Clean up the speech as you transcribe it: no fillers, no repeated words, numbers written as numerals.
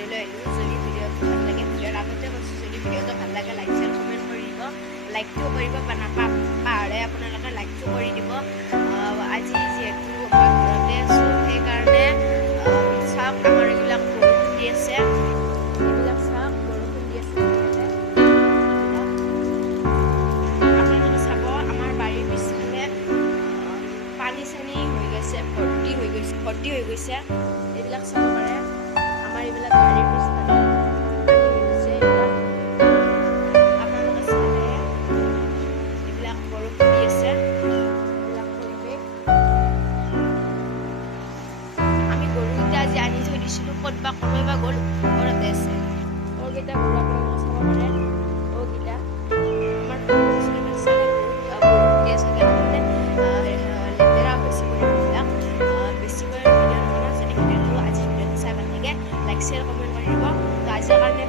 ভিডিঅ'লৈ আহিলোঁ। যদি ভিডিঅ'টো ভাল লাগে, ভিডিঅ'ৰ আগতে কৈছোঁ, যদি ভিডিঅ'টো ভাল লাগে লাইক শ্বেয়াৰ কমেণ্ট কৰি দিব, লাইকটো কৰিব পাহৰে আপোনালোকে লাইকটো কৰি দিব। আজি যিহেতু মই ঘৰতে আছোঁ, সেইকাৰণে চাওক আমাৰ এইবিলাক বৰষুণ দি আছে, এইবিলাক চাওক বৰষুণ দি আছে। আপোনালোকে চাব আমাৰ বাৰীৰ পিছফালে পানী চানী হৈ গৈছে, ভৰ্তি হৈ গৈছে। এইবিলাক চাব পাৰে, আমাৰ এইবিলাক বাৰীৰ পিছফালে পানী হৈ গৈছে। এইবিলাক আপোনালোকে চালে এইবিলাক বৰষুণ দি আছে, এইবিলাক পৰিৱেশ। আমি গৰুকেইটা আজি আনি থৈ দিছিলোঁ, ক'ৰবাত গ'ল, ঘৰতে আছে। গৰুকেইটা গৰু আপোনালোকে চাব পাৰে, গৰুকেইটা আমাৰ পৰিৱেশবিলাক চালে বহুত বৰষুণ দি আছে কাৰণে লেতেৰা হৈছে পৰিৱেশবিলাক। বেছিকৈ ভিডিঅ' নবনাওঁ। যদি ভিডিঅ'টো আজি ভিডিঅ'টো চাই ভাল লাগে লাইক শ্বেয়াৰ কমেণ্ট কৰি দিব। তো আজিৰ কাৰণে